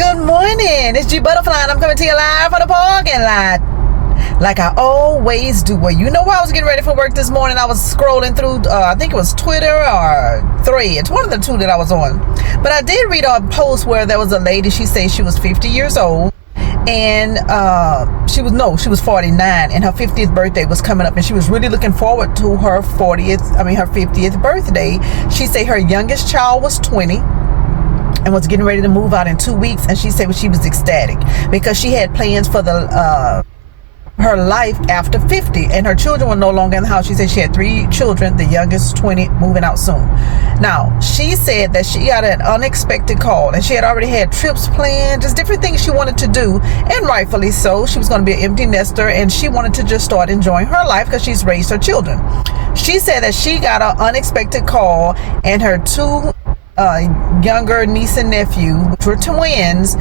Good morning. It's G Butterfly, and I'm coming to you live from the parking lot, like I always do. Well, you know why I was getting ready for work this morning. I was scrolling through, I think it was Twitter or Threads, one of the two that I was on. But I did read a post where there was a lady. She said she was 50 years old, and she was 49, and her 50th birthday was coming up, and she was really looking forward to her 50th birthday. She said her youngest child was 20 and was getting ready to move out in 2 weeks, and she said she was ecstatic because she had plans for her life after 50, and her children were no longer in the house. She said she had 3 children, the youngest 20, moving out soon. Now, she said that she got an unexpected call, and she had already had trips planned, just different things she wanted to do, and rightfully so. She was going to be an empty nester, and she wanted to just start enjoying her life because she's raised her children. She said that she got an unexpected call, and her 2 younger niece and nephew, which were twins,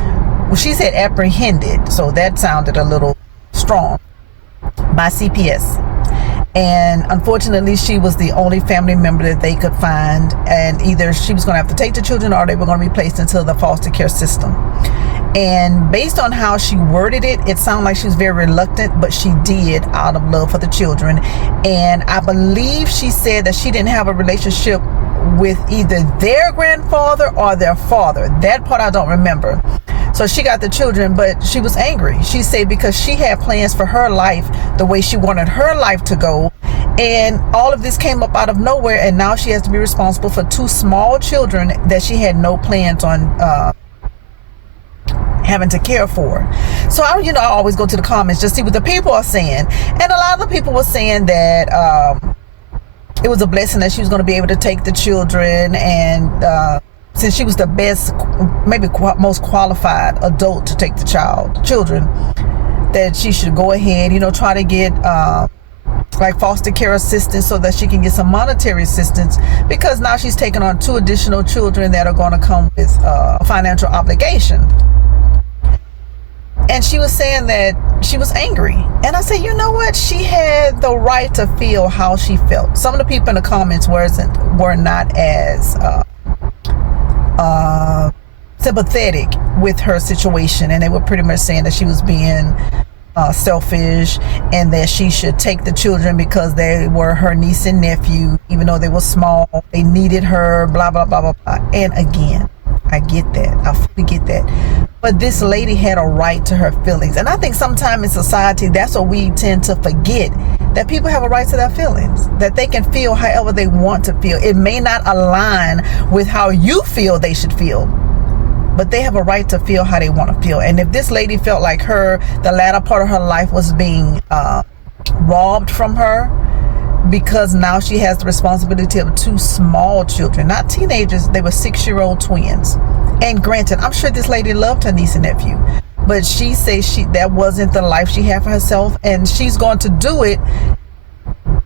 she said apprehended, so that sounded a little strong, by CPS. And unfortunately, she was the only family member that they could find, and either she was going to have to take the children or they were going to be placed into the foster care system. And based on how she worded it, it sounded like she was very reluctant, but she did out of love for the children. And I believe she said that she didn't have a relationship with either their grandfather or their father. That part I don't remember. So she got the children, but she was angry. She said because she had plans for her life the way she wanted her life to go, and all of this came up out of nowhere, and now she has to be responsible for 2 small children that she had no plans on having to care for. So I always go to the comments just see what the people are saying, and a lot of the people were saying that it was a blessing that she was going to be able to take the children, and since she was the best, maybe most qualified adult to take the children, that she should go ahead, try to get like foster care assistance so that she can get some monetary assistance, because now she's taking on 2 additional children that are going to come with a financial obligation. And she was saying that she was angry. And I said, you know what? She had the right to feel how she felt. Some of the people in the comments were not as sympathetic with her situation. And they were pretty much saying that she was being selfish, and that she should take the children because they were her niece and nephew, even though they were small. They needed her, blah, blah, blah, blah, blah. And again, I get that. I fully get that. But this lady had a right to her feelings. And I think sometimes in society, that's what we tend to forget, that people have a right to their feelings, that they can feel however they want to feel. It may not align with how you feel they should feel, but they have a right to feel how they want to feel. And if this lady felt like the latter part of her life was being robbed from her, because now she has the responsibility of 2 small children, not teenagers, they were 6-year-old twins. And granted, I'm sure this lady loved her niece and nephew, but she says that wasn't the life she had for herself, and she's going to do it,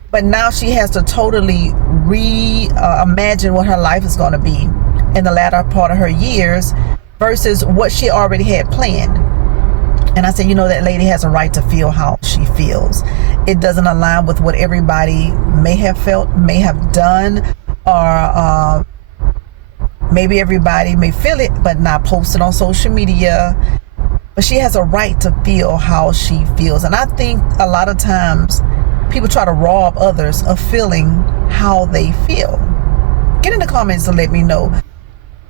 but now she has to totally reimagine what her life is going to be in the latter part of her years versus what she already had planned. And I said, that lady has a right to feel how she feels. It doesn't align with what everybody may have felt, may have done, or maybe everybody may feel it, but not post it on social media. But she has a right to feel how she feels. And I think a lot of times people try to rob others of feeling how they feel. Get in the comments and let me know.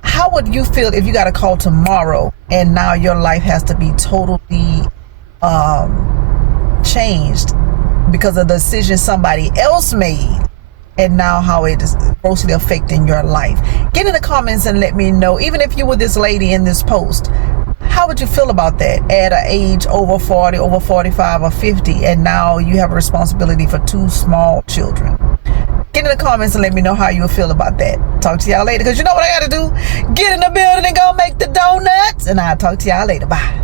How would you feel if you got a call tomorrow and now your life has to be totally changed because of the decision somebody else made, and now how it is grossly affecting your life? Get in the comments and let me know. Even if you were this lady in this post, how would you feel about that at an age over 40, over 45, or 50, and now you have a responsibility for 2 small children? Get in the comments and let me know how you feel about that. Talk to y'all later, because you know what I got to do? Get in the building and go make the donuts, and I'll talk to y'all later. Bye.